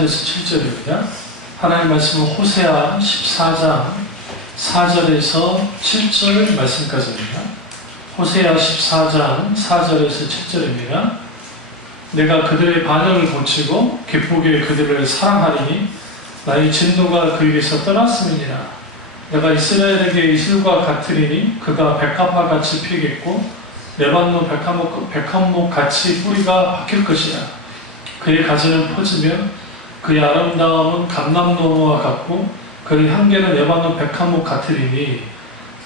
4절에서 7절입니다. 하나님 말씀은 호세아 14장 4절에서 7절 말씀까지입니다. 호세아 14장 4절에서 7절입니다. 내가 그들의 반역을 고치고 기쁘게 그들을 사랑하리니 나의 진노가 그에게서 떠났음이니라. 내가 이스라엘에게 이슬과 같으리니 그가 백합화 같이 피겠고 레바논 백합목 같이 뿌리가 박힐 것이라. 그의 가지는 퍼지며 그의 아름다움은 감람나무와 같고 그의 향기는 레바논 백합목 같으리니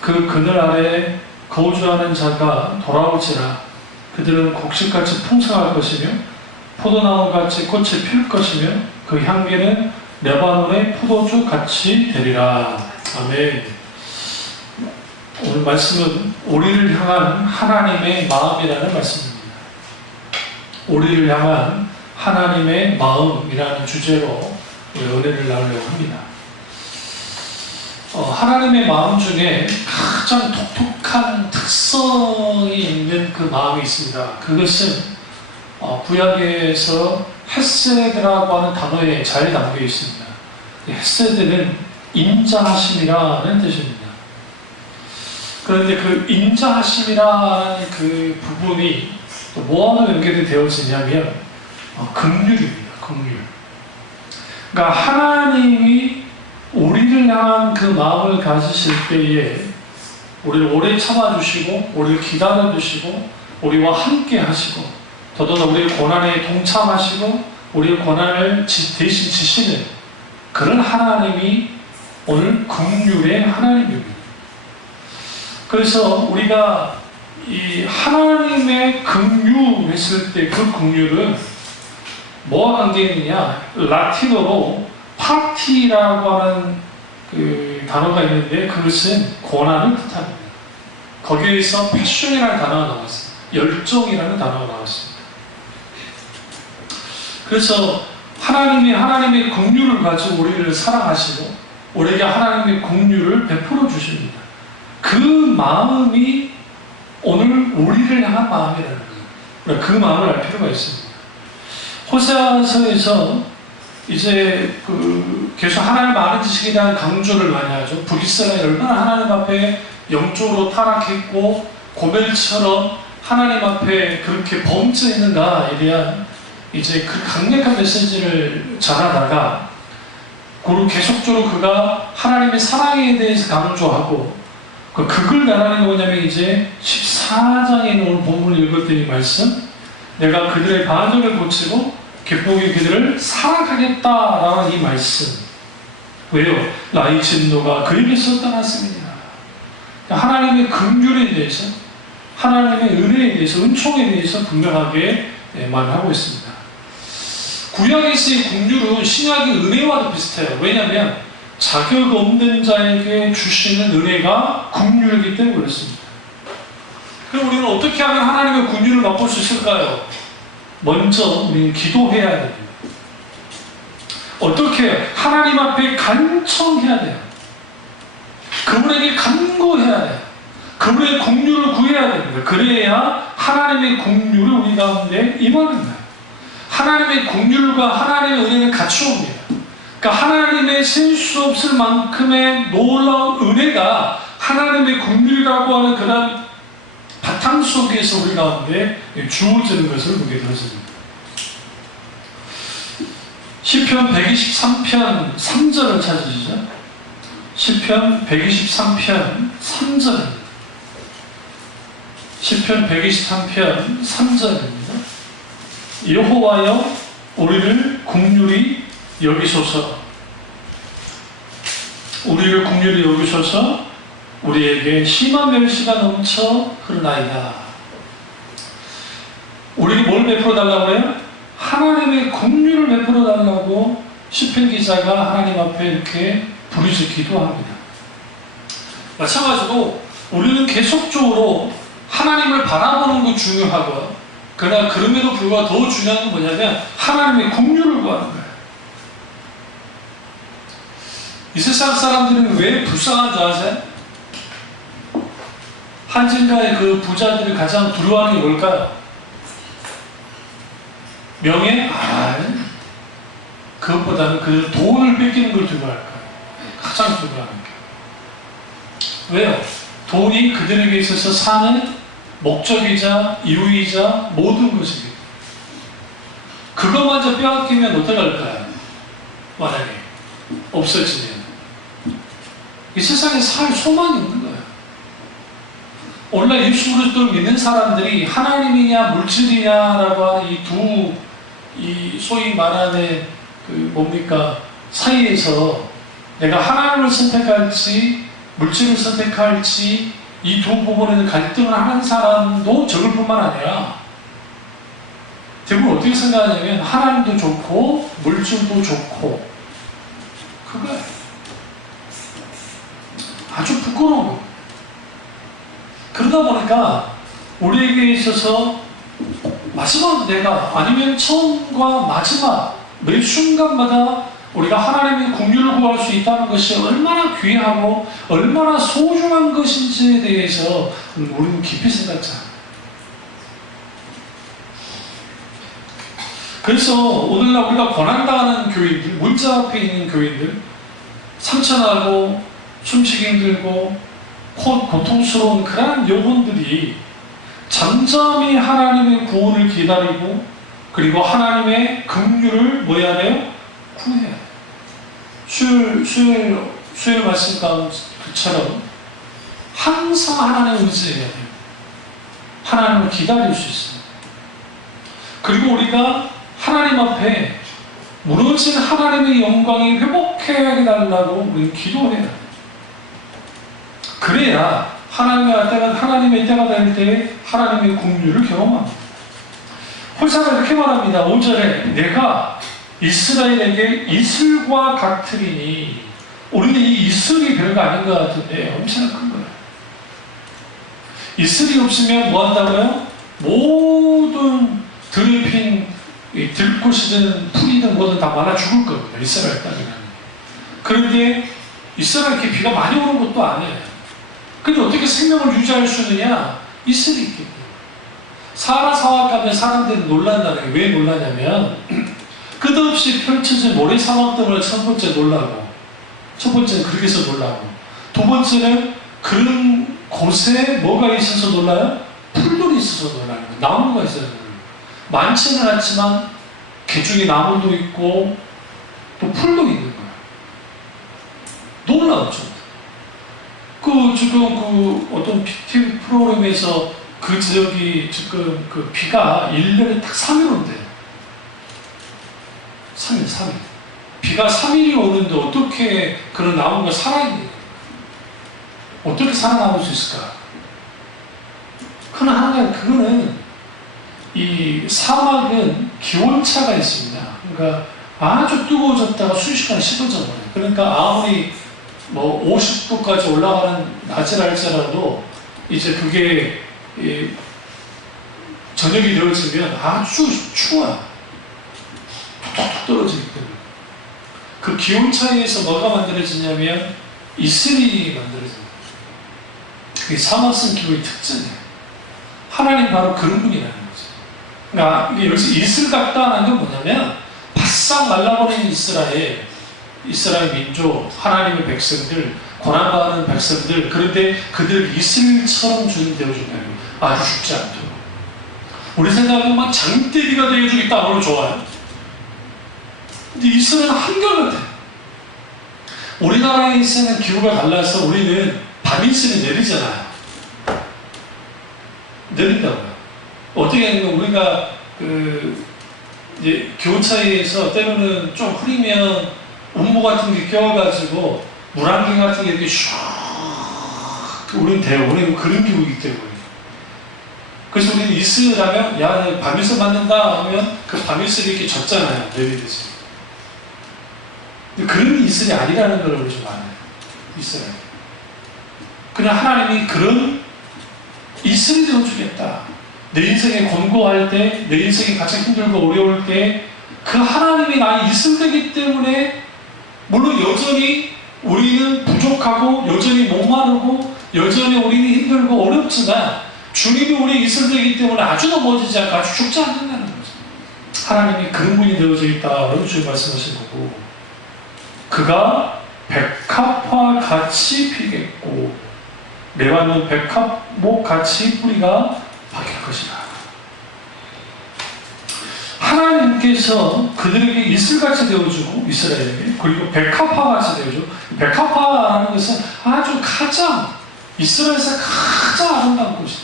그 그늘 아래에 거주하는 자가 돌아올지라. 그들은 곡식같이 풍성할 것이며 포도나무같이 꽃이 필 것이며 그 향기는 레바논의 포도주같이 되리라. 아멘. 오늘 말씀은 우리를 향한 하나님의 마음이라는 말씀입니다. 우리를 향한 하나님의 마음이라는 주제로 은혜를 나누려고 합니다. 하나님의 마음 중에 가장 독특한 특성이 있는 그 마음이 있습니다. 그것은 구약에서 헤세드라고 하는 단어에 잘 담겨 있습니다. 헤세드는 인자하심이라는 뜻입니다. 그런데 그 인자하심이라는 그 부분이 또 뭐하고 연결이 되어지냐면 긍휼입니다. 긍휼. 그러니까 하나님이 우리를 향한 그 마음을 가지실 때에 우리를 오래 참아주시고 우리를 기다려주시고 우리와 함께 하시고 더더더 우리의 고난에 동참하시고 우리의 고난을 대신 지시는 그런 하나님이 오늘 긍휼의 하나님입니다. 그래서 우리가 이 하나님의 긍휼했을 때 그 긍휼은 뭐와 관계있느냐? 라틴어로 파티라고 하는 그 단어가 있는데 그것은 고난을 뜻합니다. 거기에서 패션이라는 단어가 나왔습니다. 열정이라는 단어가 나왔습니다. 그래서 하나님의 긍휼을 가지고 우리를 사랑하시고 우리에게 하나님의 긍휼을 베풀어 주십니다. 그 마음이 오늘 우리를 향한 마음이라는 거예요. 그 마음을 알 필요가 있습니다. 호세아서에서 이제 계속 하나님 아는 지식에 대한 강조를 많이 하죠. 북이스라엘이 얼마나 하나님 앞에 영적으로 타락했고 고멜처럼 하나님 앞에 그렇게 범죄 있는가에 대한 이제 그 강력한 메시지를 전하다가 그리고 계속적으로 그가 하나님의 사랑에 대해서 강조하고 그걸 말하는 게 뭐냐면 이제 14장에 있는 오늘 본문을 읽을 때 이 말씀 내가 그들의 반역을 고치고 기쁘게 그들을 사랑하겠다라는 이 말씀. 왜요? 나의 진노가 그에게서 떠났습니다. 하나님의 긍휼에 대해서 하나님의 은혜에 대해서 은총에 대해서 분명하게 말하고 있습니다. 구약에서의 긍휼은 신약의 은혜와도 비슷해요. 왜냐하면 자격 없는 자에게 주시는 은혜가 긍휼이기 때문에 그렇습니다. 그럼 우리는 어떻게 하면 하나님의 긍휼을 맛볼 수 있을까요? 먼저 우리는 기도해야 됩니다. 어떻게 하나님 앞에 간청해야 돼요. 그분에게 간구해야 돼요. 그분의 긍휼을 구해야 됩니다. 그래야 하나님의 긍휼이 우리 가운데 임하는 거예요. 하나님의 긍휼과 하나님의 은혜는 같이 옵니다. 그러니까 하나님의 셀 수 없을 만큼의 놀라운 은혜가 하나님의 긍휼이라고 하는 그런 바탕 속에서 우리 가운데 주어지는 것을 보게 되었습니다. 시편 123편 3절을 찾으시죠. 시편 123편 3절입니다. 시편 123편 3절입니다. 여호와여 우리를 긍휼히 여기소서. 우리를 긍휼히 여기소서. 우리에게 심한 멸시가 넘쳐 흐르나이다. 우리에게 뭘 베풀어 달라고 해요? 하나님의 긍휼을 베풀어 달라고 시편 기자가 하나님 앞에 이렇게 부르짖기도 합니다. 마찬가지로 우리는 계속적으로 하나님을 바라보는 거 중요하고요. 그러나 그럼에도 불구하고 더 중요한 건 뭐냐면 하나님의 긍휼을 구하는 거예요. 이 세상 사람들은 왜 불쌍한 줄 아세요? 한진가의 그 부자들이 가장 두려워하는 게 뭘까요? 명예? 그것보다는 그 돈을 뺏기는 걸 두려워할까요? 가장 두려워하는 게. 왜요? 돈이 그들에게 있어서 사는 목적이자 이유이자 모든 것이기 때문에. 그것마저 빼앗기면 어떡할까요? 만약에 없어지면 이 세상에 살 소망이 없는 거예요. 오늘날 예수 그리스도를 믿는 사람들이 하나님이냐 물질이냐라고 하는 이 소위 말하는 뭡니까 사이에서 내가 하나님을 선택할지 물질을 선택할지 이 두 부분에는 갈등을 하는 사람도 적을 뿐만 아니라 대부분 어떻게 생각하냐면 하나님도 좋고 물질도 좋고 그거예요. 아주 부끄러운 거예요. 그러다 보니까 우리에게 있어서 마지막 내가 아니면 처음과 마지막 매 순간마다 우리가 하나님의 긍휼을 구할 수 있다는 것이 얼마나 귀하고 얼마나 소중한 것인지에 대해서 우리는 깊이 생각지 않아요. 그래서 오늘날 우리가 고난당하는 교인들, 문자 앞에 있는 교인들, 상처나고 숨쉬기 힘들고 고통스러운 그러한 영혼들이 잠잠히 하나님의 구원을 기다리고 그리고 하나님의 긍휼을 뭐 해야 돼요? 구해야 돼요. 수요일 말씀 가운데처럼 항상 하나님을 의지해야 돼요. 하나님을 기다릴 수 있어요. 그리고 우리가 하나님 앞에 무너진 하나님의 영광이 회복해야 해달라고 우리는 기도해야 돼요. 그래야 하나님의 때가 될 때 하나님의 긍휼을 경험합니다. 홀사가 이렇게 말합니다. 5절에 내가 이스라엘에게 이슬과 같으리니 우리는 이 이슬이 별거 아닌 것 같은데 엄청난 큰 거예요. 이슬이 없으면 뭐 한다고요? 모든 들을 핀 들꽃이든 풀이든 뭐든 다 말라 죽을 겁니다. 이스라엘 땅이라는 게. 그런데 이스라엘 이렇게 비가 많이 오는 것도 아니에요. 근데 어떻게 생명을 유지할 수 있느냐? 이슬이 있기 때문에. 사라 사막 가면 사람들이 놀란다는 게 왜 놀라냐면 끝없이 펼쳐진 모래 사막 때문에 첫 번째 놀라고 첫 번째는 그렇게 해서 놀라고 두 번째는 그런 곳에 뭐가 있어서 놀라요? 풀들이 있어서 놀라는 거예요. 나무가 있어서 놀라요. 많지는 않지만 개중에 나무도 있고 또 풀도 있는 거예요. 놀라웠죠. 지금 어떤 TV 프로그램에서 그 지역이 지금 비가 1년에 딱 3일 온대요. 3일. 비가 3일이 오는데 어떻게 그런 나무가 살아있는 어떻게 살아남을 수 있을까? 그러나 그거는 이 사막은 기온차가 있습니다. 그러니까 아주 뜨거워졌다가 순식간에 식어져 버려요. 그러니까 아무리 50도까지 올라가는 낮이라 할지라도 이제 그게 저녁이 되어지면 아주 추워요. 톡톡 떨어지기 때문에. 그 기온 차이에서 뭐가 만들어지냐면 이슬이 만들어집니다. 그게 사막성 기후의 특징이에요. 하나님 바로 그런 분이라는 거죠. 그러니까 이게 여기서 이슬 같다는 건 뭐냐면 바싹 말라버린 이스라엘 민족, 하나님의 백성들, 고난받는 백성들, 그런데 그들 이슬처럼 주님 되어준다는 거예요. 아주 죽지 않도록. 우리 생각은 막 장대비가 되어주겠다, 오늘 좋아요. 근데 이슬은 한결같아요. 우리나라에 있는 기후가 달라서 우리는 밤이슬이 내리잖아요. 내린다고요. 어떻게 하냐면 우리가 이제 기온 차이에서 때로는 좀 흐리면 운무 같은 게 껴가지고 물안개 같은 게 이렇게 슉 우리는 돼요. 우리는 그런 기후이기 때문에. 그래서 우리는 이슬하면 야 밤이슬 맞는다 하면 그 밤이슬이 이렇게 젖잖아요. 내리듯이. 그런 이슬이 아니라는 걸 우리 좀 알아요. 이슬은 그냥 하나님이 그런 이슬이 되어주겠다. 내 인생에 권고할 때, 내 인생이 가장 힘들고 어려울 때 그 하나님이 나의 이슬되기 때문에 물론 여전히 우리는 부족하고 여전히 목마르고 여전히 우리는 힘들고 어렵지만 주님이 우리 이슬되기 때문에 아주 넘어지지 않고 아주 죽지 않는다는 거죠. 하나님이 그런 분이 되어져 있다라고 주님 말씀하신 거고, 그가 백합화 같이 피겠고 레바논 백합목 같이 뿌리가 박힐 것이다. 하나님께서 그들에게 이슬같이 되어주고 이스라엘에게, 그리고 백합화같이 되어주고, 백합화라는 것은 아주 가장 이스라엘에서 가장 아름다운 곳이다.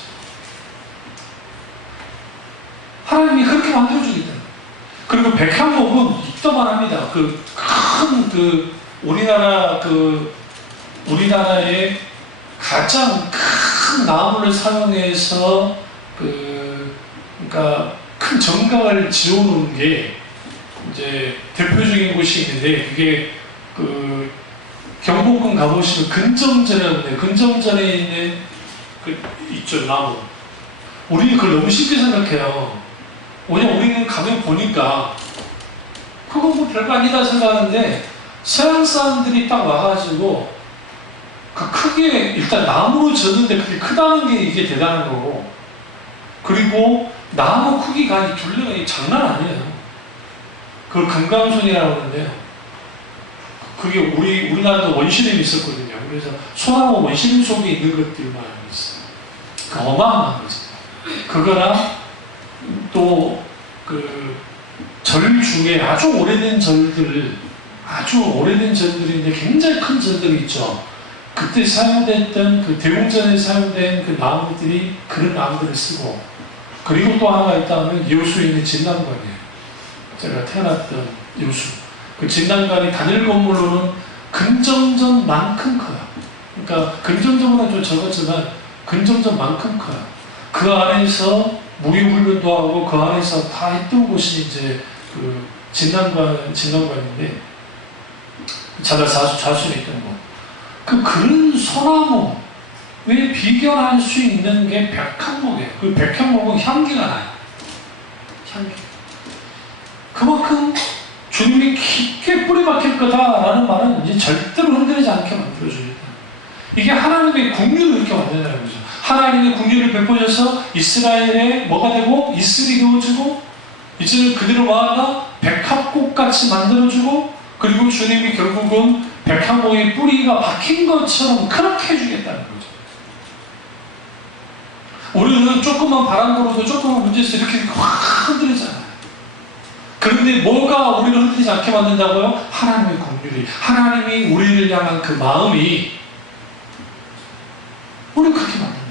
하나님이 그렇게 만들어주기 때문에. 그리고 백합목은 이따만 합니다. 우리나라의 가장 큰 나무를 사용해서 그러니까 큰 정각을 지어놓은 게 이제 대표적인 곳이 있는데, 그게 경복궁 가보시면 근정전이라고 해요. 근정전에 있는 있죠, 나무. 우리는 그걸 너무 쉽게 생각해요. 왜냐면 우리는 가면 보니까 그거 뭐 별거 아니다 생각하는데, 서양 사람들이 딱 와가지고 그 크게 일단 나무로 졌는데 그게 크다는 게 이게 대단한 거고, 그리고 나무 크기가 이 둘레가 장난 아니에요. 그걸 금강송이라고 하는데요. 그게 우리나라도 원시림이 있었거든요. 그래서 소나무 원시림 속에 있는 것들만 있어요. 그 어마어마한 거죠. 그거랑 또 절 중에 아주 오래된 절들인데 굉장히 큰 절들이 있죠. 그때 사용됐던 그 대웅전에 사용된 그 나무들이 그런 나무들을 쓰고, 그리고 또 하나가 있다면 여수에 있는 진난관이에요. 제가 태어났던 여수. 그 진난관이 단일 건물로는 근정전만큼 커요. 그러니까 근정전보다 좀 적었지만 근정전만큼 커요. 그 안에서 무기훈련도 하고 그 안에서 다 했던 곳이 이제 그 진난관인데, 자가 자수에 있던 곳. 그런 소나무에 비견할 수 있는 게 백합목이에요. 그 백합목은 향기가 나요. 향기. 그만큼 주님이 깊게 뿌리 박힐 거다라는 말은 이제 절대로 흔들리지 않게 만들어주겠다. 이게 하나님의 국류를 이렇게 만든다는 거죠. 하나님의 국류를 베풀어서 이스라엘에 뭐가 되고 이슬이 되어주고, 이제 그들을 모아서 백합꽃같이 만들어주고, 그리고 주님이 결국은 백합목의 뿌리가 박힌 것처럼 그렇게 해주겠다는 거죠. 우리는 조금만 바람 불어도 조금만 문제 있어 이렇게 확 흔들리잖아요. 그런데 뭐가 우리를 흔들리지 않게 만든다고요? 하나님의 긍휼이, 하나님이 우리를 향한 그 마음이 우리를 그렇게 만든다는 거죠.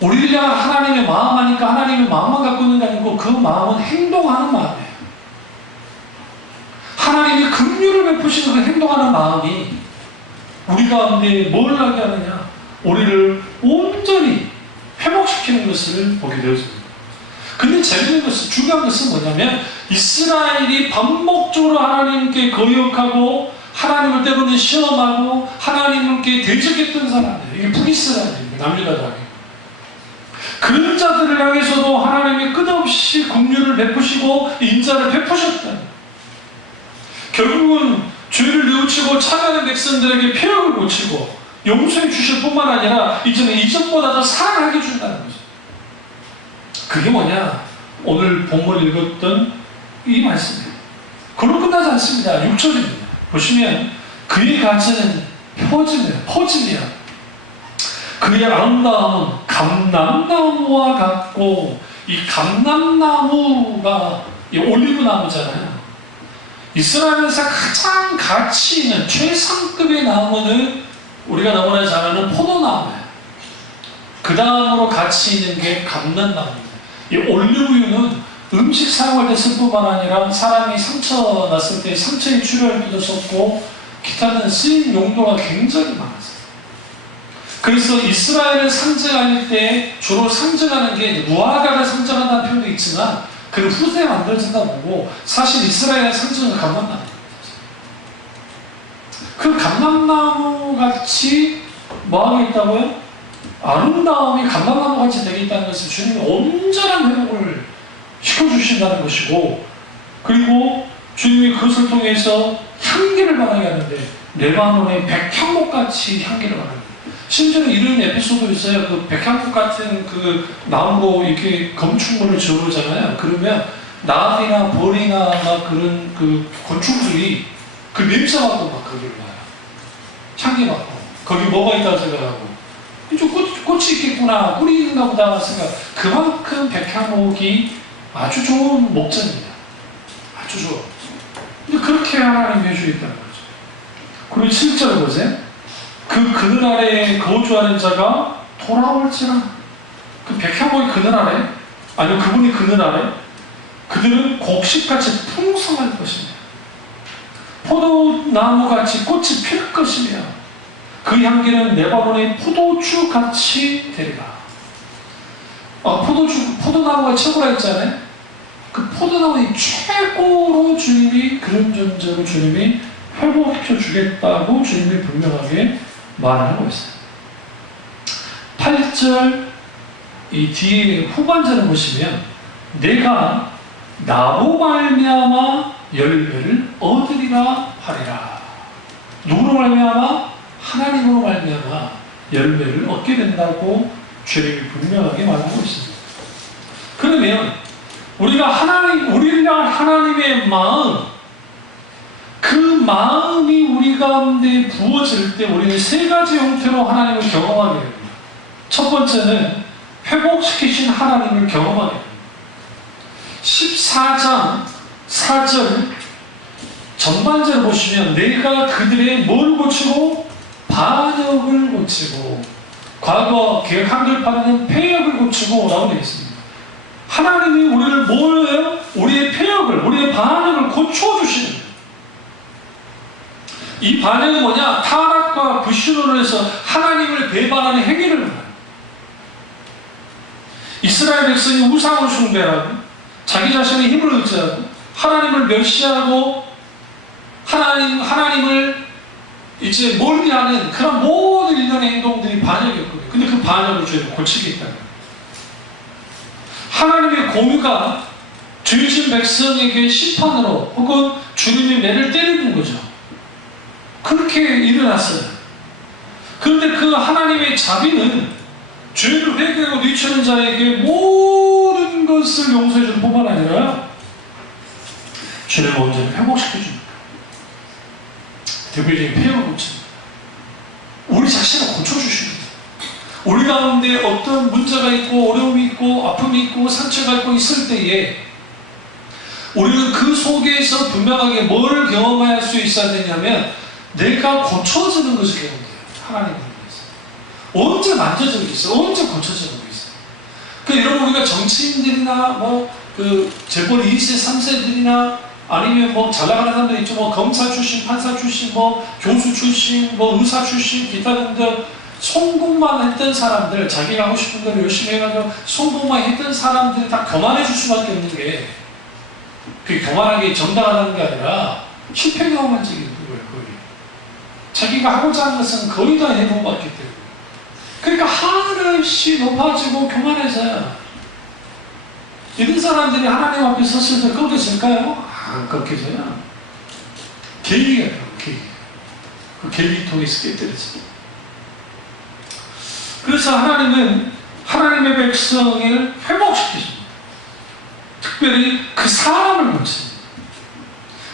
우리를 향한 하나님의 마음 하니까 하나님의 마음만 갖고 있는 게 아니고 그 마음은 행동하는 마음이에요. 하나님이 긍휼을 베푸시는 그 행동하는 마음이 우리 가운데 뭘 하게 하느냐? 우리를 온전히 회복시키는 것을 보게 되어집니다. 근데 재밌는 것은, 중요한 것은 뭐냐면, 이스라엘이 반복적으로 하나님께 거역하고 하나님을 때로는 시험하고 하나님께 대적했던 사람들, 이게 북이스라엘입니다. 남유다 당에. 그런 자들을 향해서도 하나님이 끝없이 긍휼을 베푸시고 인자를 베푸셨다. 결국은 죄를 뉘우치고 참여하는 백성들에게 폐역을 고치고 용서해 주실 뿐만 아니라 이제는 이전보다 더 사랑하게 준다는 거죠. 그게 뭐냐? 오늘 본문 읽었던 이 말씀이에요. 그로 끝나지 않습니다. 6절입니다. 보시면 그의 가치는 포짐이야. 그의 아름다움은 감람나무와 같고, 이 감람나무가 이 올리브나무잖아요. 이스라엘에서 가장 가치 있는 최상급의 나무는 우리가 너무나 잘 아는 포도나무예요. 그 다음으로 가치 있는 게 감람나무입니다. 이 올리브유는 음식 사용할 때 쓸 뿐만 아니라 사람이 상처 났을 때 상처에 치료할 때도 썼고, 기타는 쓰임 용도가 굉장히 많았어요. 그래서 이스라엘을 상징할 때 주로 상징하는 게 무화과를 상징한다는 표현도 있지만, 그 후대에 만들어진다 보고, 사실 이스라엘의 상징은 감람나무입니다. 그 감람나무 같이 뭐하게 있다고요? 아름다움이 감람나무 같이 되게 있다는 것은 주님이 온전한 회복을 시켜주신다는 것이고, 그리고 주님이 그것을 통해서 향기를 바라게 하는데, 레바논의 백향목같이 향기를 바랍니다. 심지어는 이런 에피소드 있어요. 그 백향목 같은 그 나무로 이렇게 건축물을 지어보잖아요. 그러면 나비나 벌이나 막 그런 그 곤충들이 그 냄새 맡고 막 거기를 와요. 향기 맡고. 거기 뭐가 있다고 생각하고. 좀 꽃이 있겠구나, 꿀이 있나 보다 생각. 그만큼 백향목이 아주 좋은 목장입니다. 아주 좋아. 근데 그렇게 하나님이 해주겠다는 거죠. 그리고 7절 보세요. 그늘 아래에 거주하는 자가 돌아올지라. 그 백향목이 그늘 아래, 아니면 그분이 그늘 아래, 그들은 곡식같이 풍성할 것입니다. 포도나무같이 꽃이 필 것이며 그 향기는 레바논의 포도주같이 되리라. 포도나무가 최고라 했잖아요. 그 포도나무의 최고로 주님이 그런 존재로 주님이 회복시켜 주겠다고 주님이 분명하게 말을 하고 있어요. 8절 이 뒤에 후반절을 보시면 내가 나로 말미암아 열매를 얻으리라 하리라. 누구로 말미암아? 하나님으로 말미암아 열매를 얻게 된다고 주님이 분명하게 말하고 있습니다. 그러면 우리가 하나님의 마음, 그 마음이 우리 가운데 부어질 때 우리는 세 가지 형태로 하나님을 경험하게 됩니다. 첫 번째는 회복시키신 하나님을 경험하게 됩니다. 14장 4절 전반절을 보시면 내가 그들의 뭘 고치고 반역을 고치고, 과거 개혁 한글판에는 폐역을 고치고 라고 되어 있습니다. 하나님이 우리를 뭘 해요? 우리의 폐역을, 우리의 반역을 고쳐주시는 거예요. 이 반역은 뭐냐? 타락과 불신으로 해서 하나님을 배반하는 행위를 말해요. 이스라엘 백성이 우상을 숭배하고 자기 자신의 힘을 의지하고 하나님을 멸시하고 하나님을 이제 멀리하는 그런 모든 일련의 행동들이 반역이었거든요. 근데 그 반역을 저희가 고치겠다는 거예요. 하나님의 공의가 죄진 백성에게 심판으로 혹은 주님의 매를 때리는 거죠. 그렇게 일어났어요. 그런데 그 하나님의 자비는 죄를 회개하고 뒤처는 자에게 모든 것을 용서해 주는 뿐만 아니라 죄를 온전히 회복시켜 줍니다. 대표적인 폐역을 고칩니다. 우리 자신을 고쳐주십니다. 우리 가운데 어떤 문제가 있고 어려움이 있고 아픔이 있고 상처가 있고 있을 때에 우리는 그 속에서 분명하게 뭘 경험할 수 있어야 되냐면 내가 고쳐지는 것을 경험해요. 하나님을 위해서. 언제 만져지는 게 있어요? 언제 고쳐지는 게 있어요? 그러니까 여러분 우리가 정치인들이나 재벌 2세, 3세들이나 아니면 잘 나가는 사람들 있죠. 검사 출신, 판사 출신, 교수 출신, 의사 출신, 기타 등등 성공만 했던 사람들, 자기가 하고 싶은 대로 열심히 해가지고 성공만 했던 사람들이 다 교만해 줄 수밖에 없는 게, 그게 교만하게 정당하다는 게 아니라 실패 경험한 적이 있는 거예요. 거의. 자기가 하고자 하는 것은 거의 다 해보고봤기 때문에. 그러니까 하늘씨 높아지고 교만해져요. 이런 사람들이 하나님 앞에 섰을 때 꺾여질까요? 안 꺾여져요. 계기가 있어요. 계기. 그 계기통에서 깨뜨려져요. 그래서 하나님은 하나님의 백성을 회복시키십니다. 특별히 그 사람을 고칩니다.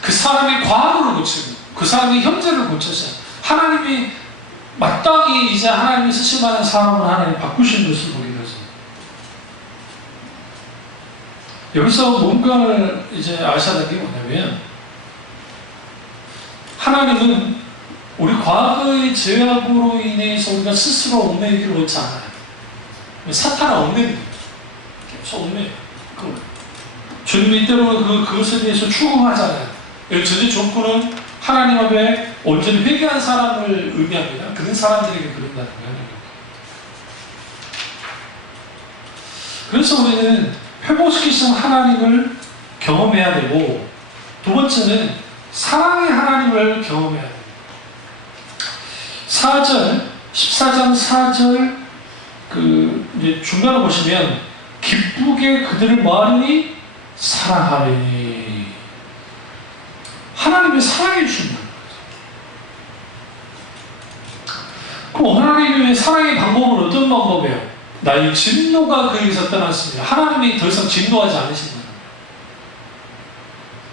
그 사람의 과거를 고치고 그 사람의 현재를 고쳐서 하나님이 마땅히 이제 하나님이 쓰실 만한 사람을 하나님 바꾸신 것을 보게 되었습니다. 여기서 뭔가를 이제 아셔야 될 게 뭐냐면 하나님은 우리 과거의 죄악으로 인해서 우리가 스스로 얽매이기를 원치 않아요. 사탄은 얽매입니다. 계속 얽매요. 주님이 때로는 그것에 대해서 추궁하잖아요. 여기 전제 조건은 하나님 앞에 온전히 회개한 사람을 의미합니다. 그런 사람들에게 그런다는 거예요. 그래서 우리는 회복시키신 하나님을 경험해야 되고, 두 번째는 사랑의 하나님을 경험해야 됩니다. 14장 4절 이제 중간을 보시면 기쁘게 그들을 뭐하리니? 사랑하리니. 하나님이 사랑해 주신다는 거죠. 그럼 하나님의 사랑의 방법은 어떤 방법이에요? 나의 진노가 그에게서 떠났습니다. 하나님이 더 이상 진노하지 않으신다.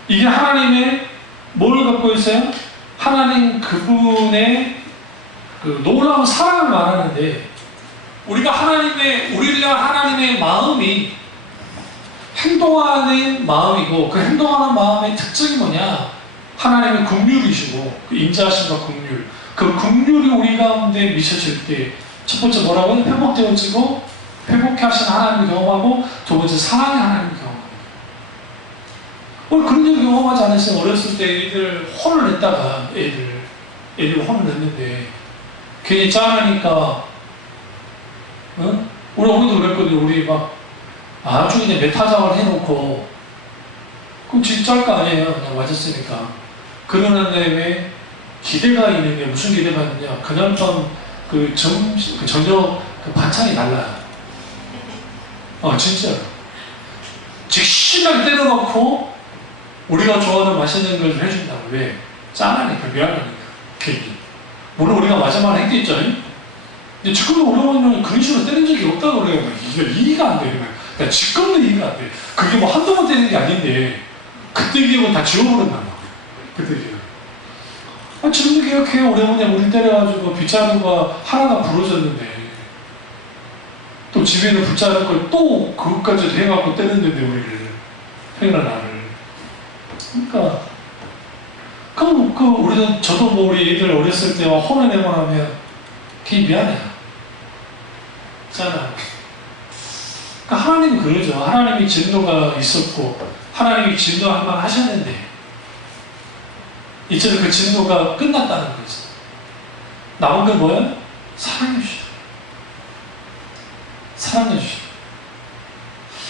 이게 하나님의 뭘 갖고 있어요? 하나님 그분의 그 놀라운 사랑을 말하는데, 우리를 향한 하나님의 마음이 행동하는 마음이고, 그 행동하는 마음의 특징이 뭐냐? 하나님의 긍휼이시고, 그 인자하심과 긍휼, 그 긍휼이 우리 가운데 미쳐질 때 첫 번째 뭐라고요? 회복되어지고, 회복케 하신 하나님을 경험하고, 두 번째 사랑의 하나님을 경험합니다. 오늘 그런 일 경험하지 않으세요? 어렸을 때 애들 혼을 냈다가 애들 혼을 냈는데 괜히 짠하니까, 응? 우리 어머니도 그랬거든요. 우리 막 아주 그냥 메타장을 해놓고, 그럼 진짜 짤 거 아니에요. 그냥 맞았으니까. 그러는 다음에 기대가 있는 게 무슨 기대가 있느냐? 그날 밤 저녁 그 반찬이 달라요. 진짜요. 직신하게 때려놓고 우리가 좋아하는 맛있는 걸 해준다고. 왜? 짠하니까, 미안하니까. 괜히. 물론 우리가 마지막에 했겠죠. 근데 지금도 우리 어머니는 그런 식으로 때린 적이 없다고 그래요. 이게 이해가 안 돼요. 그러니까 지금도 이해가 안 돼. 그게 뭐 한두 번 때리는 게 아닌데, 그때 기억은 다 지워버렸단 말이에요. 그때 기억. 지금도 기억해요. 우리 어머니가 우리 때려가지고 빗자루가 하나가 부러졌는데, 또 집에는 붙자는 걸 또 그것까지 해갖고 때렸는데, 우리를. 형이나 나를. 그러니까, 저도 뭐 우리 애들 어렸을 때 혼을 내고 나면, 걔 미안해요. 잖아. 그러니까 하나님은 그러죠. 하나님이 진노가 있었고, 하나님이 진노 한번 하셨는데, 이제는 그 진노가 끝났다는 거죠. 남은 건 뭐예요? 사랑해 주시다. 사랑해 주시다.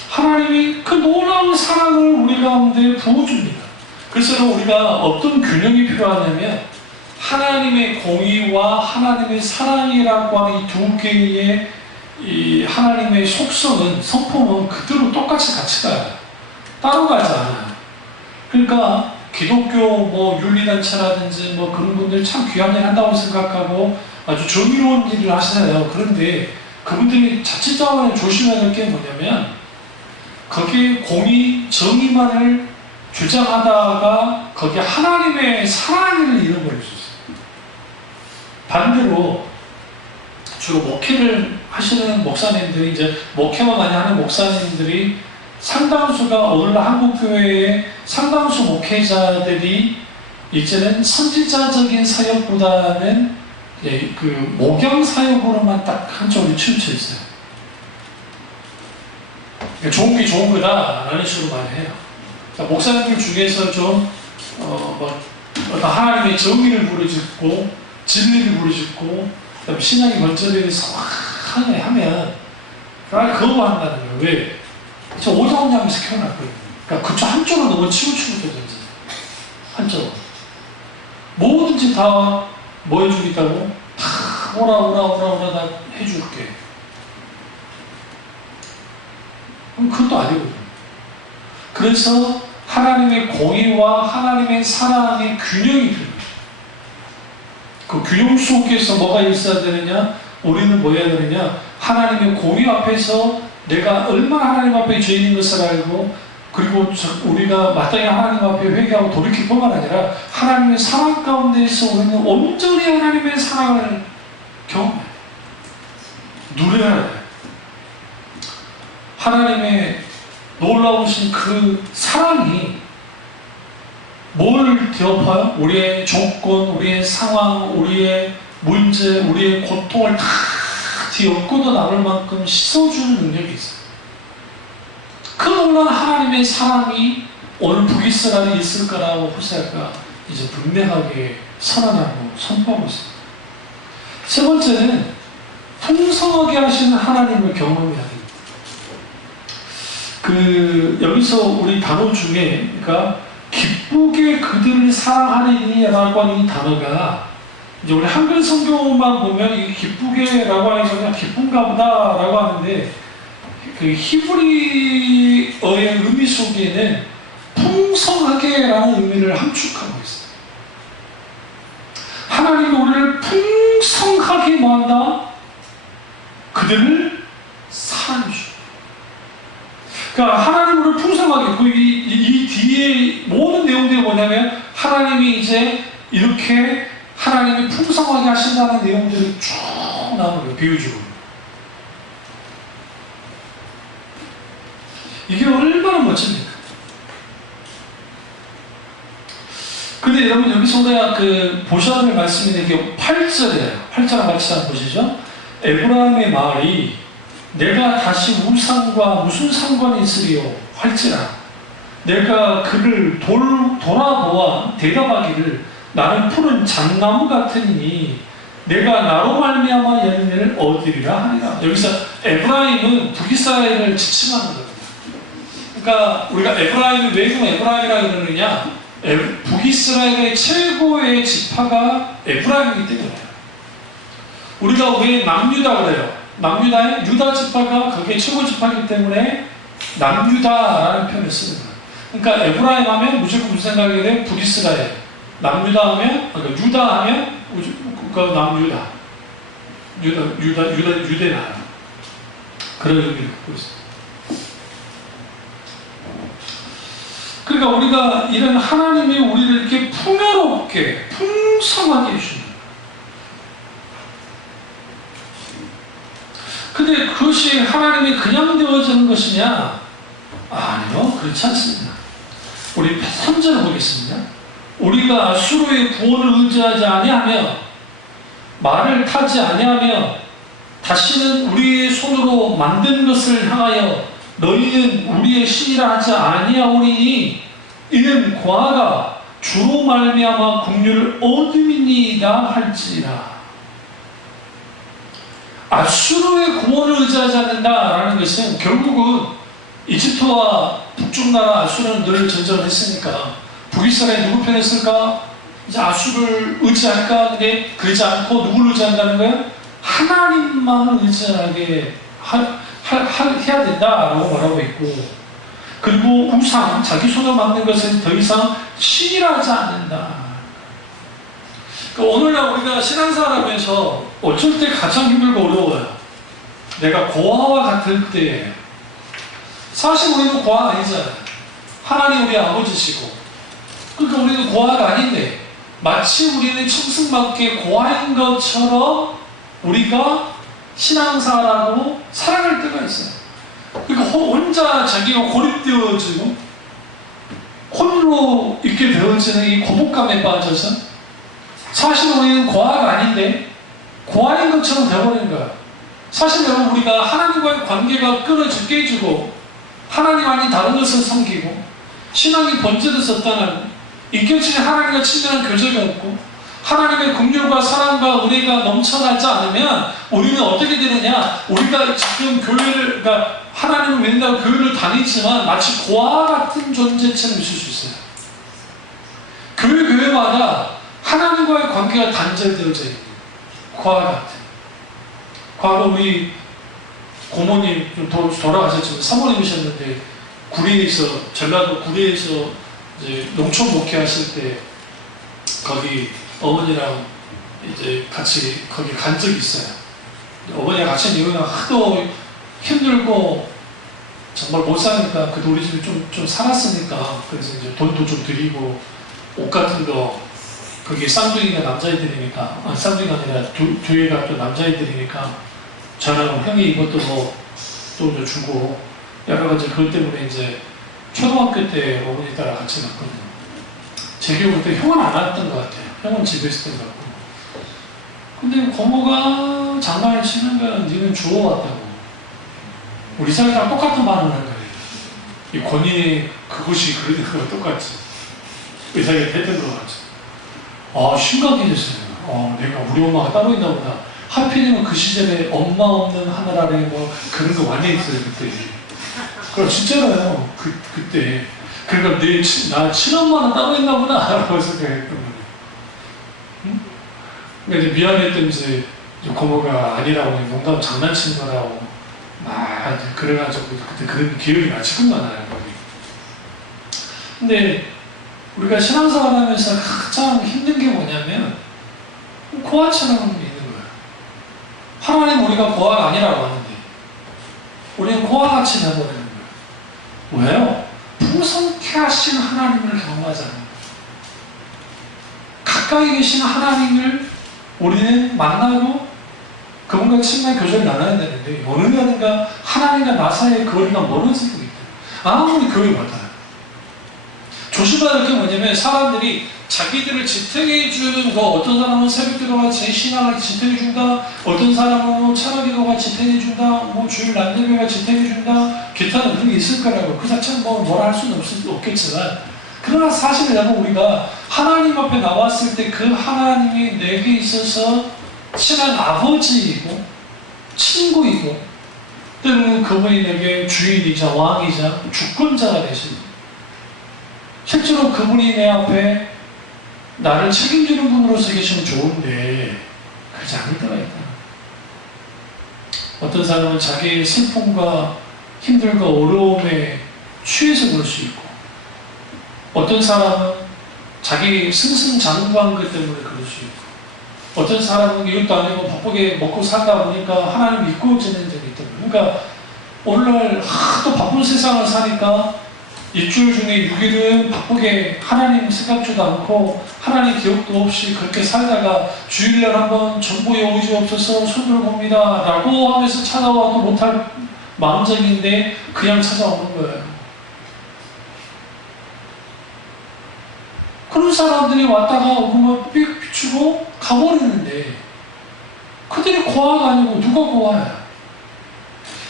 하나님이 그 놀라운 사랑을 우리 가운데 부어줍니다. 그래서 우리가 어떤 균형이 필요하냐면, 하나님의 공의와 하나님의 사랑이라고 하는 이 두 개의 이 하나님의 속성은, 성품은 그대로 똑같이 같이 가요. 따로 가지 않아요. 그러니까 기독교 뭐 윤리단체라든지 뭐 그런 분들 참 귀한 일 한다고 생각하고 아주 정의로운 일을 하시나요? 그런데 그분들이 자칫 자원에 조심해야 될 게 뭐냐면, 거기에 공의, 정의만을 주장하다가 거기에 하나님의 사랑을 잃어버릴 수 있어요. 반대로 주로 목회를 하시는 목사님들이, 이제 목회만 많이 하는 목사님들이 상당수가 오늘 한국교회의 상당수 목회자들이 이제는 선지자적인 사역보다는 그 목양 사역으로만 딱 한쪽으로 치우쳐 있어요. 좋은 게 좋은 거다라는 식으로 많이 해요. 그러니까 목사님들 중에서 좀 어떤 하나님의 정의를 부르짖고 진리를 부르짖고 그다음에 신앙의 번쩍에 대해서 확 하면 그거 한다는 거예요. 왜? 저 오정장에서 키워놨거든요. 그러니까 그쪽 한쪽으로 너무 치우치고 되든지 한쪽 뭐든지 다 뭐 해주겠다고? 다 오라 나 해줄게. 그럼 그것도 아니거든요. 그래서 하나님의 공의와 하나님의 사랑의 균형이 필요해요. 그 균형 속에서 뭐가 있어야 되느냐? 우리는 뭐 해야 되느냐? 하나님의 공의 앞에서 내가 얼마나 하나님 앞에 죄인인 것을 알고, 그리고 우리가 마땅히 하나님 앞에 회개하고 돌이킬 뿐만 아니라 하나님의 사랑 가운데에서 우리는 온전히 하나님의 사랑을 경험해요. 누려야 돼요. 하나님의 놀라우신 그 사랑이 뭘 덮어요? 우리의 조건, 우리의 상황, 우리의 문제, 우리의 고통을 다 뒤엎고도 남을 만큼 씻어주는 능력이 있어요. 그 놀라운 하나님의 사랑이 오늘 북이스라엘에 있을 거라고 호세아가 이제 분명하게 선언하고 선포하고 있습니다. 세 번째는 풍성하게 하시는 하나님을 경험해야 됩니다. 여기서 우리 단어 중에, 그러니까 기쁘게 그들을 사랑하리니라고 하는 이 단어가, 이제 우리 한글 성경만 보면 이 기쁘게라고 하는 게 그냥 기쁜가 보다라고 하는데, 그 히브리어의 의미 속에는 풍성하게라는 의미를 함축하고 있어요. 하나님이 우리를 풍성하게 뭐한다? 그들을 사랑해 줍니다. 그러니까 하나님 우리를 풍성하게, 이 뒤에 모든 이렇게 하나님이 풍성하게 하신다는 내용들이 쭉 나오는 거예요. 비유적으로. 이게 얼마나 멋집니까? 근데 여러분 여기서 우리가 보셔야 될 말씀인데 이게 8절이에요. 8절 같이 한번 보시죠. 에브라임의 말이 내가 다시 우상과 무슨 상관이 있으리요 할지라 내가 그를 돌아보아 대답하기를 나는 푸른 잣나무 같으니 내가 나로 말미암아 열매를 얻으리라 하니라. 여기서 에브라임은 북이스라엘을 지칭하는 겁니다. 그러니까 우리가 에브라임을 왜 에브라임이라고 그러느냐, 북이스라엘의 최고의 지파가 에브라임이기 때문에. 우리가 왜 남유다 그래요? 남유다의 유다 지파가 그게 최고 지파이기 때문에 남유다라는 표현을 쓰는 거예요. 그러니까 에브라임 하면 무조건 무슨 생각이 돼요? 북이스라엘. 남유다 하면, 그러니까 유다 하면 남유다. 유대 나라. 그런 의미를 갖고 있습니다. 그러니까 우리가 이런 하나님이 우리를 이렇게 풍요롭게, 풍성하게 해주는 거예요. 근데 그것이 하나님이 그냥 되어지는 것이냐? 아니요, 그렇지 않습니다. 우리 3절을 보겠습니다. 우리가 아수르의 구원을 의지하지 아니하며 말을 타지 아니하며 다시는 우리의 손으로 만든 것을 향하여 너희는 우리의 신이라 하지 아니하오리니 이는 고아가 주로 말미암아 국류를 얻음이니이다 할지라. 아수르의 구원을 의지하지 않는다라는 것은 결국은 이집트와 북쪽 나라 아수르는 늘 전쟁을 했으니까 북이스라엘 누구 편에 쓸까? 이제 아수르를 의지할까? 근데 그러지 않고 누구를 의지한다는 거예요? 하나님만을 의지하게 해야 된다라고 말하고 있고, 그리고 우상, 자기 손으로 만든 것은 더 이상 신이라지 않는다. 그러니까 오늘날 우리가 신앙생활하면서 어쩔 때 가장 힘들고 어려워요. 내가 고아와 같을 때에 사실 우리는 고아가 아니잖아요. 하나님 우리 아버지시고, 그러니까 우리는 고아가 아닌데 마치 우리는 청승맞게 고아인 것처럼 우리가 신앙생활하고 살아갈 때가 있어요. 그러니까 혼자 자기가 고립되어지고 홀로 있게 되어지는 이 고독감에 빠져서 사실 우리는 고아가 아닌데 고아인 것처럼 되어버린 거야. 사실 여러분 우리가 하나님과의 관계가 끊어져 깨지고 하나님 아닌 다른 것을 섬기고 신앙이 번져졌었다는 인격적인 하나님과 친밀한 교제가 없고 하나님의 긍휼과 사랑과 은혜가 넘쳐나지 않으면 우리는 어떻게 되느냐, 우리가 지금 교회를, 그러니까 하나님을 믿는다고 교회를 다니지만 마치 고아 같은 존재처럼 있을 수 있어요. 교회마다 하나님과의 관계가 단절되어져 있는 고아 같은. 과거 우리 고모님 좀 돌아가셨지만 사모님이셨는데 구리에서, 전라도 구리에서 이제 농촌 목회하실 때 거기 어머니랑 이제 같이 거기 간 적이 있어요. 어머니가 같이 이유는 하도 힘들고 정말 못 사니까 그래도 우리 집이 좀 살았으니까 그래서 이제 돈도 좀 드리고 옷 같은 거 거기 쌍둥이가 남자애들이니까 쌍둥이가 아니라 뒤에가 또 남자애들이니까 저랑 형이 이것도 또 주고 여러 가지 그것 때문에 이제 초등학교 때 어머니 따라 같이 갔거든요. 제 기억에 그때 형은 안 왔던 것 같아요. 형은 집에 있었던 것 같고. 근데 고모가 장난을 치는 거야. 니는 주워왔다고. 우리 사람이랑 똑같은 반응을 한 거예요. 이 권인이 그것이 그러는 거랑 똑같이. 의사가 했던 것 같이. 아, 심각해졌어요. 내가 우리 엄마가 따로 있나 보다. 하필이면 그 시절에 엄마 없는 하늘 아래 뭐 그런 거 많이 했어요, 그때. 그럼 진짜로요. 그때. 그러니까 나 친엄마는 따로 있나 보다 라고 생각했던 거예요. 응? 그러니까 이제 미안했던 이제 고모가 아니라고 농담 장난치는 거라고 막 그래가지고 그때 그런 기억이 아직도 나요. 근데 우리가 신앙생활 하면서 가장 힘든 게 뭐냐면 고아처럼 있는 거예요. 하나님 우리가 고아가 아니라고 하는데 우리는 고아같이 되어버리는 거예요. 왜요? 풍성케 하신 하나님을 경험하잖아요. 가까이 계신 하나님을 우리는 만나고 그분과 친밀한 교제를 나눠야 되는데 어느 날인가 하나님과 나 사이의 거리가 멀어지고 있다. 아무리 교회마다 조심해야 될 게 뭐냐면 사람들이 자기들을 지탱해 주는 거, 어떤 사람은 새벽기도가 제 신앙을 지탱해 준다, 어떤 사람은 찬양기도가 지탱해 준다, 뭐 주일 난데배가 지탱해 준다, 기타는 그런 게 있을 거라고. 그 자체는 뭐라 할 수는 없겠지만, 그러나 사실 여러분 우리가 하나님 앞에 나왔을 때 그 하나님이 내게 있어서 친한 아버지이고 친구이고 때로는 그분이 내게 주인이자 왕이자 주권자가 되십니다. 실제로 그분이 내 앞에 나를 책임지는 분으로서 계시면 좋은데 그렇지 않을 때가 있다. 어떤 사람은 자기의 슬픔과 힘들과 어려움에 취해서 그럴 수 있고, 어떤 사람은 자기 승승장구한 것 때문에 그럴 수 있고, 어떤 사람은 이것도 아니고 바쁘게 먹고 살다 보니까 하나님을 잊고 지내는 적이 있다. 그러니까 오늘날 하도 바쁜 세상을 사니까 일주일 중에 6일은 바쁘게 하나님 생각지도 않고 하나님 기억도 없이 그렇게 살다가 주일날 한번 전부에 오지 없어서 손을 봅니다 라고 하면서 찾아와도 못할 마음적인데 그냥 찾아오는 거예요. 그런 사람들이 왔다가 오면 삑 비추고 가버리는데 그들이 고아가 아니고 누가 고아야?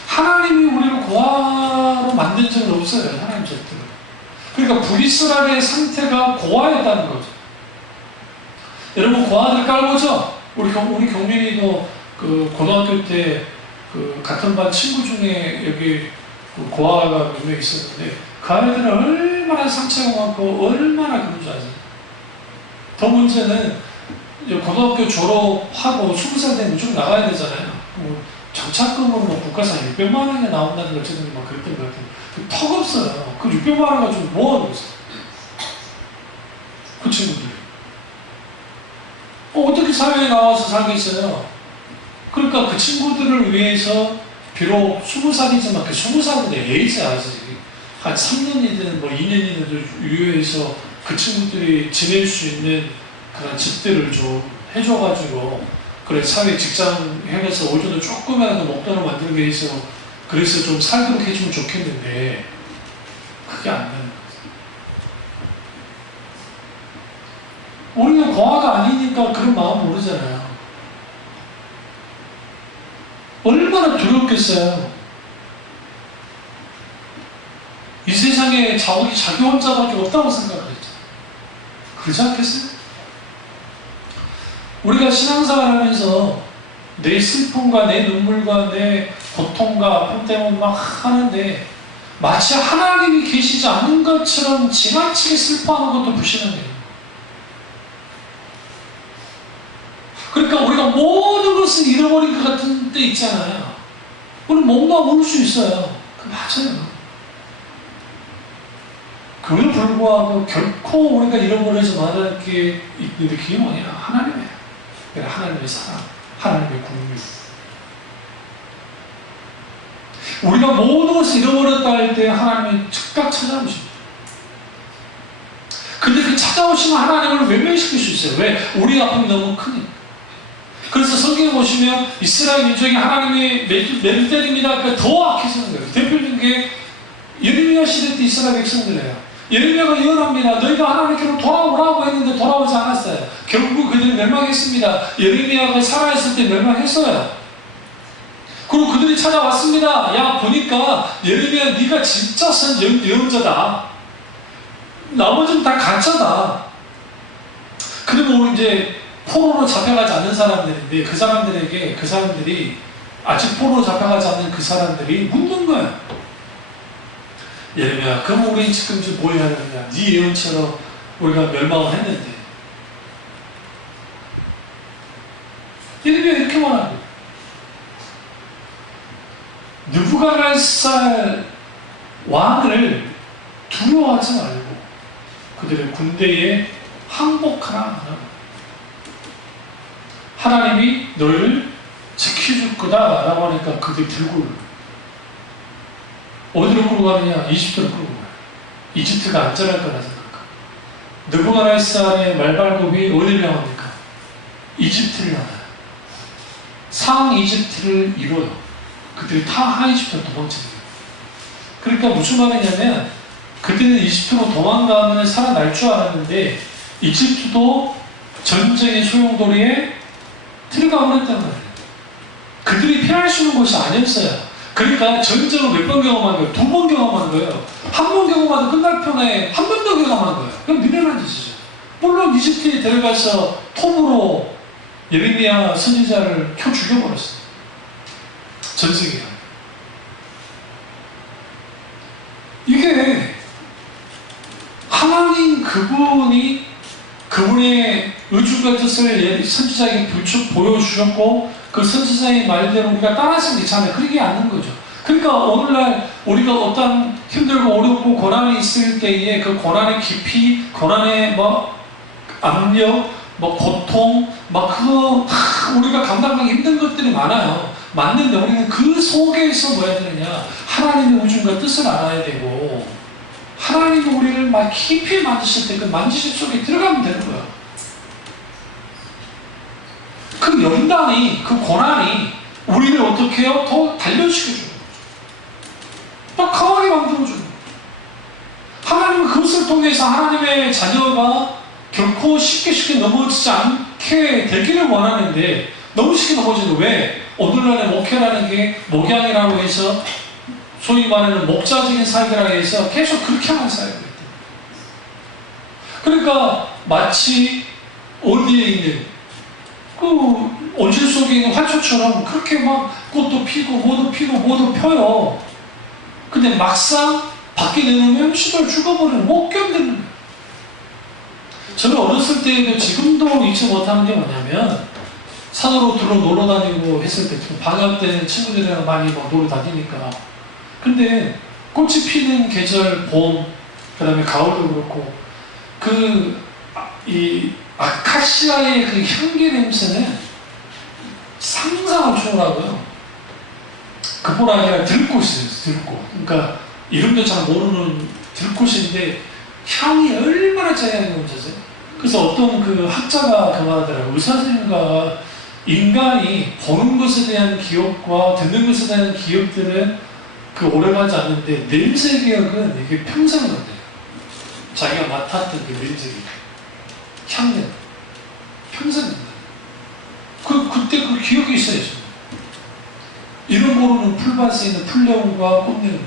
하나님이 우리를 고아로 만든 적은 없어요. 하나님 절대로. 그러니까 북이스라엘의 상태가 고아였다는 거죠. 여러분 고아들 깔보죠? 우리 경민이도 그 고등학교 때 그 같은 반 친구 중에 여기 그 고아가 몇 명 있었는데 그 아이들은 얼마나 상처가 많고 얼마나 그런 줄 아세요? 더 문제는 고등학교 졸업하고 20살 되면 좀 나가야 되잖아요. 뭐 정착금으로 뭐 국가상 600만 원이 나온다는 걸 어쨌든 막 그랬던 것 같아요. 턱 없어요. 그 600만 원 가지고 뭐 하고 있어요? 그 친구들이. 어떻게 사회에 나와서 살겠어요? 그러니까 그 친구들을 위해서 비록 20살이지만 그 20살인데 에이즈 아직 한 3년이든 뭐 2년이든 유효해서 그 친구들이 지낼 수 있는 그런 집들을 좀 해줘가지고 그래 사회 직장 해서 오전에 조금이라도 먹돈을 만들기 위해서 그래서 좀 살도록 해주면 좋겠는데 그게 안 되는 거죠. 우리는 고아가 아니니까 그런 마음 모르잖아요. 얼마나 두렵겠어요. 이 세상에 자기 혼자밖에 없다고 생각을 했죠. 그렇지 않겠어요? 우리가 신앙생활 하면서 내 슬픔과 내 눈물과 내 고통과 아픔 때문에 막 하는데 마치 하나님이 계시지 않은 것처럼 지나치게 슬퍼하는 것도 불신하네요. 그러니까 우리가 모든 것을 잃어버린 것 같은 때 있잖아요. 우리 몸만 모를 수 있어요. 그 맞아요. 그럼에도 불구하고 결코 우리가 잃어버리지 말아야 할 게 있는데 그게 뭐냐? 하나님이에요. 하나님의 사랑, 하나님의 국률. 우리가 모든 것을 잃어버렸다 할 때 하나님이 즉각 찾아오십니다. 근데 그 찾아오시는 하나님을 외면시킬 수 있어요. 왜? 우리 아픔이 너무 크니까. 그래서 성경에 보시면 이스라엘 민족이 하나님의 매를 때립니다. 그러니까 더 악해지는 거예요. 대표적인 게 예레미야 시대 때 이스라엘 백성들이에요. 예레미야가 예언합니다. 너희가 하나님께로 돌아오라고 했는데 돌아오지 않았어요. 결국 그들이 멸망했습니다. 예레미야가 살아있을 때 멸망했어요. 그리고 그들이 찾아왔습니다. 야 보니까 예레미야 네가 진짜 선 예언자다. 나머지는 다 가짜다. 그리고 우리 이제 포로로 잡혀가지 않는 사람들인데 그 사람들이 아직 포로로 잡혀가지 않는 그 사람들이 묻는 거야. 예레미야, 그럼 우리 지금 뭐 해야 되느냐? 네 예언처럼 우리가 멸망을 했는데. 예레미야 이렇게 말합니다. 느부갓네살 왕을 두려워하지 말고 그들의 군대에 항복하라. 하나님이 너를 지켜줄 거다라고 하니까 그게 들고 어디로 끌고 가느냐? 이집트로 끌고 가요. 이집트가 안전할 거라 생각하고. 느부갓네살의 말발굽이 어디를 향합니까? 이집트를 향해요. 상 이집트를 이뤄요. 그들이 다 하이집트로 도망치는 거예요. 그러니까 무슨 말이냐면 그들은 이집트로 도망가면 살아날 줄 알았는데 이집트도 전쟁의 소용돌이에 들어가버렸다는 거예요. 그들이 피할 수 있는 곳이 아니었어요. 그러니까 전쟁을 몇 번 경험한 거예요? 2번 경험한 거예요. 한 번 경험하도 끝날 편에 한 번 더 경험한 거예요. 그럼 미련한 짓이죠. 물론 이집트에 들어가서 톱으로 예레미야 선지자를 켜 죽여버렸어요. 전쟁이야. 이게 하나님 그분의 의중과 뜻을 선지자에게 보여주셨고 그 선지자의 말대로 우리가 따라서는 괜찮아요. 그러게 않는 거죠. 그러니까 오늘날 우리가 어떤 힘들고 어렵고 고난이 있을 때에 그 고난의 깊이, 고난의 압력, 고통, 그거 다 우리가 감당하기 힘든 것들이 많아요. 맞는데 우리는 그 속에서 뭐 해야 되느냐? 하나님의 의중과 뜻을 알아야 되고, 하나님이 우리를 깊이 만드실 때 그 만지심 속에 들어가면 되는 거야. 그 연단이, 그 고난이 우리를 어떻게 해요? 더 단련시켜줘요. 더 강하게 만들어줘요. 하나님은 그것을 통해서 하나님의 자녀가 결코 쉽게 넘어지지 않게 되기를 원하는데 너무 쉽게 넘어지는 왜? 오늘날의 목회라는 게 목양이라고 해서 소위 말하는 목자적인 사역이라고 해서 계속 그렇게 하는 사역이 있다. 그러니까 마치 어디에 있는 그 온실 속에 있는 화초처럼 그렇게 꽃도 피고 뭐도 피고 뭐도 펴요. 근데 막상 밖에 내놓으면 시들 죽어버리는 못 견디는 거예요. 저는 어렸을 때에도 지금도 잊지 못하는 게 뭐냐면 산으로 놀러 다니고 했을 때 방학 때는 친구들이랑 많이 놀러 다니니까 근데 꽃이 피는 계절 봄 그 다음에 가을도 그렇고 이 아카시아의 그 향기 냄새는 상상을 초월하고요. 그뿐 아니라 들꽃이에요. 들꽃. 그러니까 이름도 잘 모르는 들꽃인데 향이 얼마나 짜릿한 건지 아세요? 그래서 어떤 그 학자가 그 말하더라고요. 의사 선생님과 인간이 보는 것에 대한 기억과 듣는 것에 대한 기억들은 오래가지 않는데 냄새 기억은 이게 평생을 간대요. 자기가 맡았던 그 냄새 기억. 향냄. 평생 간다. 그때 그 기억이 있어요. 이름 모르는 풀밭에 있는 풀려움과 꽃내음.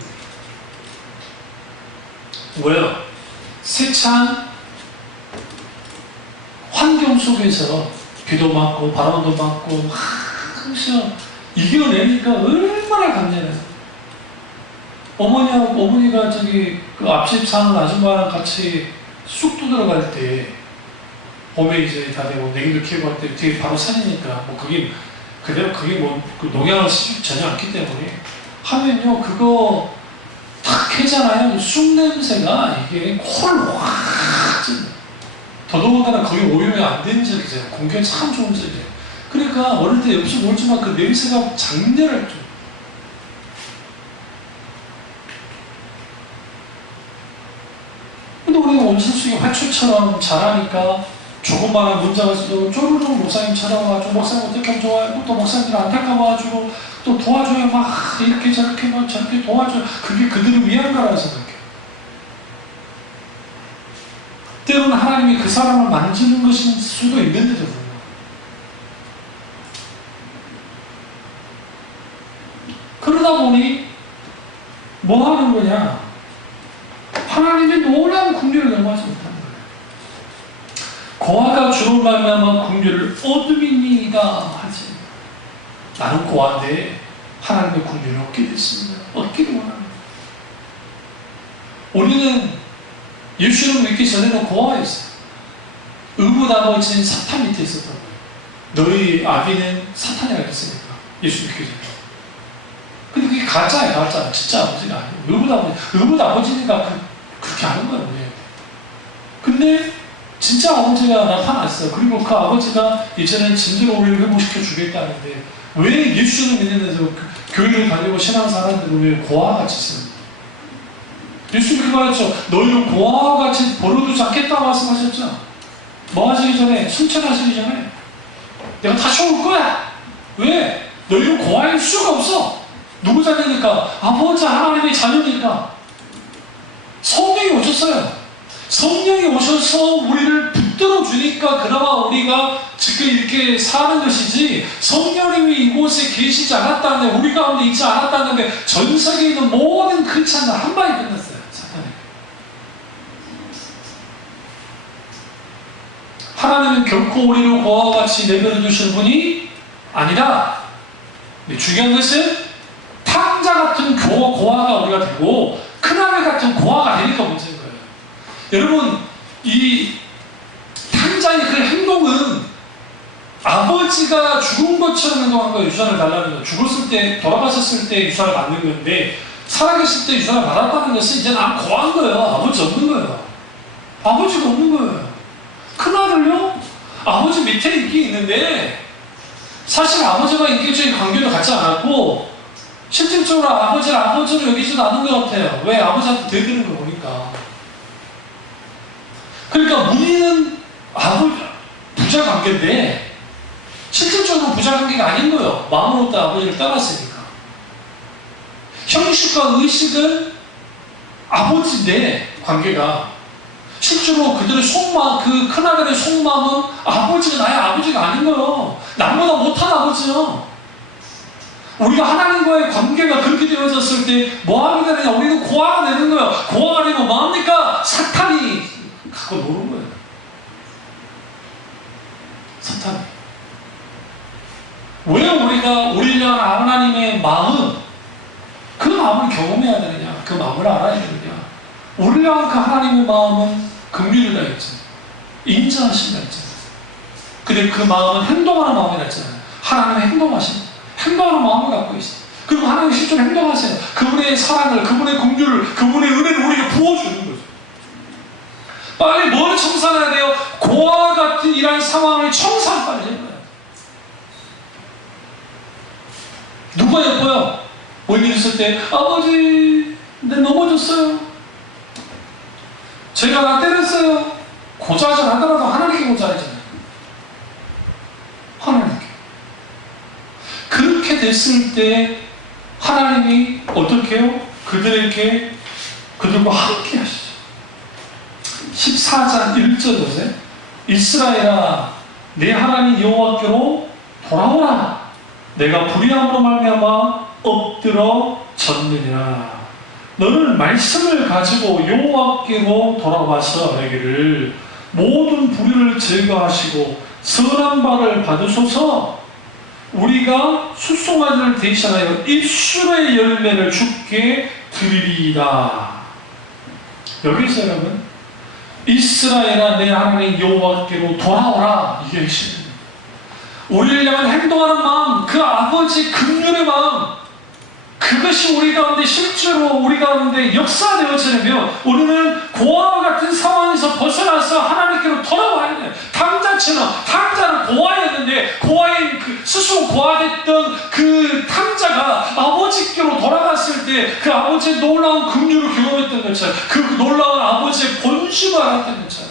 왜요? 세찬 환경 속에서 비도 맞고 바람도 맞고 항상 이겨내니까 얼마나 감사해요. 어머니가 그 앞집 사는 아줌마랑 같이 쑥 뜯어갈 때 봄에 이제 다 되고 내기도 키우고 할 때 뒤에 바로 산이니까 그게 농약을 쓰지 전혀 않기 때문에 하면요 그거 탁 해잖아요. 쑥 냄새가 이게 코를 확 찔러요. 더더군다나 거기 오염이 안 된 지역이잖아요. 공기가 참 좋은 지역이에요. 그러니까 어릴 때 옆에서 멀지만 그 냄새가 장렬할 줄. 근데 우리가 온실 속에 화초처럼 자라니까 조그마한 문제가 있어도 쪼르륵 목사님 찾아와가지고 목사님 어떻게 하면 좋아요? 또 목사님들 안타까워가지고 또 도와줘요. 이렇게 저렇게 저렇게 도와줘요. 그게 그들을 위한 거라고 생각해요. 때로는 하나님이 그 사람을 만지는 것일 수도 있는데도 불구하고 그러다 보니 뭐 하는 거냐? 하나님의 놀라운 긍휼을 넘어가지 못하는 거예요. 고아가 주로 말미암아 긍휼을 얻음이니이다 하지. 나는 고아인데 하나님의 긍휼을 얻게 됐습니다. 얻기를 원합니다. 우리는 예수를 믿기 전에는 고아였어요. 의붓 아버지는 사탄 밑에 있었던 거예요. 너희 아비는 사탄이 알겠습니까? 예수 믿기 전에. 근데 그게 가짜예요, 가짜. 진짜 아버지가 아니에요. 의붓 아버지니까 그렇게 하는 거예요, 우리한테. 근데 진짜 아버지가 나타났어요. 그리고 그 아버지가 이제는 진정으로 우리를 회복시켜 주겠다는데 왜 예수를 믿는 데서 교회를 다니고 신앙사람들을 왜 고아같이 씁니까? 예수님이 말했죠. 너희를 고아와 같이 버려두지 않겠다고 말씀하셨죠. 뭐 하시기 전에? 승천하시기 전에 내가 다시 올 거야. 왜? 너희는 고아일 수가 없어. 누구 자녀니까? 아버지 하나님의 자녀니까. 성령이 오셨어요. 성령이 오셔서 우리를 붙들어 주니까 그나마 우리가 지금 이렇게 사는 것이지, 성령님이 이곳에 계시지 않았다는데, 우리 가운데 있지 않았다는데 전 세계에 있는 모든 크리스찬들 한 방에 끝났어요. 사탄이. 하나님은 결코 우리를 고아와 같이 내버려 두시는 분이 아니라, 중요한 것은 탕자 같은 고아가 우리가 되고 큰아들 같은 고아가 되니까 문제인 거예요. 여러분, 이 탕자의 그 행동은 아버지가 죽은 것처럼 행동한 거예요. 유산을 달라는 거. 죽었을 때, 돌아가셨을 때 유산을 받는 건데, 살아계실 때 유산을 받았다는 것은 이제 난 고아인 거예요. 아버지 없는 거예요. 아버지가 없는 거예요. 큰아들요? 아버지 밑에 있긴 있는데, 사실 아버지와 인격적인 관계도 갖지 않았고, 실질적으로 아버지를 아버지로 여기지도 않은 것 같아요. 왜? 아버지한테 대드는 거 보니까. 그러니까 문의는 부자 관계인데, 실질적으로 부자 관계가 아닌 거예요. 마음으로부터 아버지를 떠났으니까. 형식과 의식은 아버지인데, 관계가. 실제로 그들의 속마음, 그 큰아들의 속마음은 아버지가 나의 아버지가 아닌 거예요. 남보다 못한 아버지요. 우리가 하나님과의 관계가 그렇게 되어졌을 때 뭐 하게 되느냐? 우리는 고아가 되는 거예요. 고아가 되면 뭐합니까? 사탄이 갖고 노는 거예요. 사탄이. 왜 우리를 향한 하나님의 마음, 그 마음을 경험해야 되느냐? 그 마음을 알아야 되느냐? 우리를 향한 그 하나님의 마음은 긍휼이라 했잖아요. 인자하신다 했잖아요. 근데 그 마음은 행동하는 마음이라 했잖아요. 하나님의 행동하는 마음을 갖고 있어요. 그리고 하나님 실제로 행동하세요. 그분의 사랑을, 그분의 긍휼을, 그분의 은혜를 우리에게 부어주는 거죠. 빨리 뭘 청산해야 돼요? 고아와 같은 이런 상황을 청산 빨리 해야 돼요. 누가 예뻐요? 뭔 일 있을 때, 아버지, 내 넘어졌어요. 제가 나 때렸어요. 고자질 하더라도 하나님께 고자하잖아요. 하나님께. 그렇게 됐을 때 하나님이 어떻게 해요? 그들과 함께 하시죠. 14장 1절 보세요. 이스라엘아, 내 하나님 여호와께로 돌아오라. 내가 불의함으로 말미암아 엎드러 졌느니라. 너는 말씀을 가지고 여호와께로 돌아와서 내게를 모든 불의를 제거하시고 선한 바를 받으소서. 우리가 숫송아지를 대신하여 입술의 열매를 주께 드리리이다. 여기서 여러분, 이스라엘아 내 하나님 여호와께로 돌아오라. 이게 핵심입니다. 우리를 향한 행동하는 마음, 그 아버지 긍휼의 마음, 그것이 우리 가운데 실제로 우리 가운데 역사되어지려면 우리는 고아와 같은 상황에서 벗어나서 하나님께로 돌아와야 돼요. 탕자는 고아였는데, 고아인 스스로 고아됐던 그 탕자가 아버지께로 돌아갔을 때 그 아버지의 놀라운 긍휼을 경험했던 것처럼, 그 놀라운 아버지의 본심을 알았던 것처럼.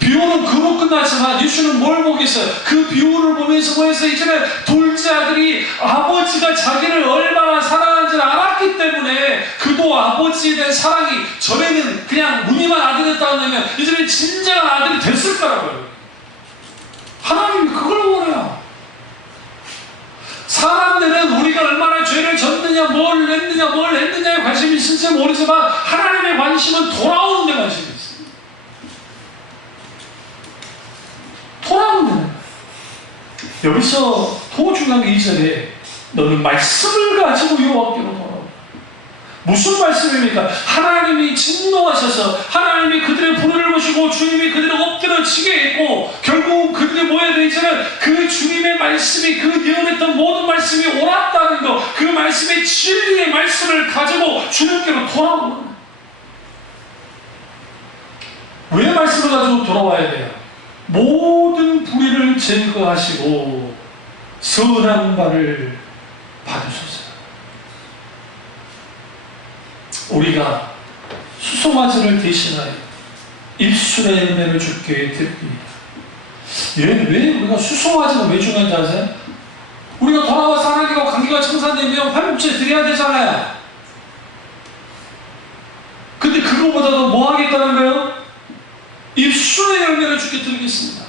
비유는 그로 끝났지만 예수는 뭘 보겠어요? 그 비유를 보면서 이제는 둘째 아들이 아버지가 자기를 얼마나 사랑하는지를 알았기 때문에, 그도 아버지에 대한 사랑이 전에는 그냥 무늬만 아들이었다면 이제는 진정한 아들이 됐을 거라고요. 하나님이 그걸 원해요. 사람들은 우리가 얼마나 죄를 졌느냐, 뭘 했느냐에 관심이 있을지 모르지만 하나님의 관심은 돌아오는 데 관심이 있어요. 돌아오는 거예요. 여기서 더 중요한 게 2절에 너는 말씀을 가지고 여호와께로 돌아오라. 무슨 말씀입니까? 하나님이 진노하셔서 하나님이 그들의 불의를 보시고 주님이 그들을 엎드려지게 했고, 결국 그들이 뭐해야 되지는 그 주님의 말씀이, 그 예언했던 모든 말씀이 옳았다는 것, 그 말씀의 진리의 말씀을 가지고 주님께로 돌아오는 거예요. 왜 말씀을 가지고 돌아와야 돼요? 모든 불의를 제거하시고 선한 바를 받으소서. 우리가 수송아지를 대신하여 입술의 열매를 주게 됩니다. 왜 우리가 수송아지가 왜 중요한지 아세요? 우리가 돌아와서 하나님과 관계가 청산되면 화목제 드려야 되잖아요. 근데 그거보다도 뭐 하겠다는 거예요? 입술의 열매를 주게 드리겠습니다.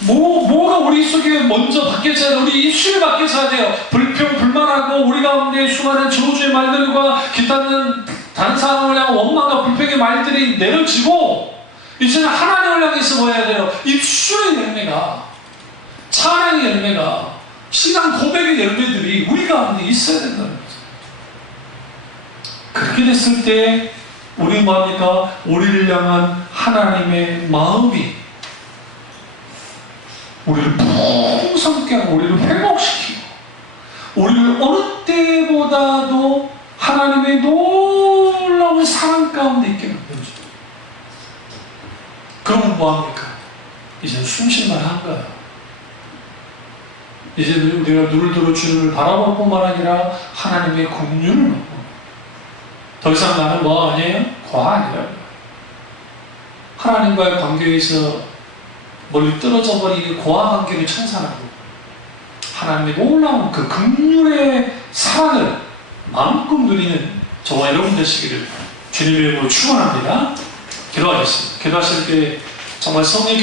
뭐가 우리 속에 먼저 바뀌어져야 돼요? 우리 입술이 바뀌어져야 돼요. 불평, 불만하고 우리 가운데 수많은 저주의 말들과 기타는 다른 사람을 향한 원망과 불평의 말들이 내려지고 이제는 하나님을 향해서 뭐 해야 돼요? 입술의 열매가, 찬양의 열매가, 신앙 고백의 열매들이 우리 가운데 있어야 된다는 거죠. 그렇게 됐을 때 우리 뭐합니까? 우리를 향한 하나님의 마음이 우리를 풍성케 하고 우리를 회복시키고 우리를 어느 때보다도 하나님의 놀라운 사랑 가운데 있게 만들어줍니다. 그러면 뭐합니까? 이제 숨쉴만 한 거야. 이제 우리가 눈을 들어 주님을 바라볼 뿐만 아니라 하나님의 긍휼을 먹고 더 이상 나는 뭐 아니에요? 과 아니라 하나님과의 관계에서 멀리 떨어져 버린 고아 관계를 청산하고 하나님의 놀라운 그 긍휼의 사랑을 마음껏 누리는 저와 여러분 되시기를 주님의 이름으로 축원합니다. 기도하겠습니다. 기도하실 때 정말 성령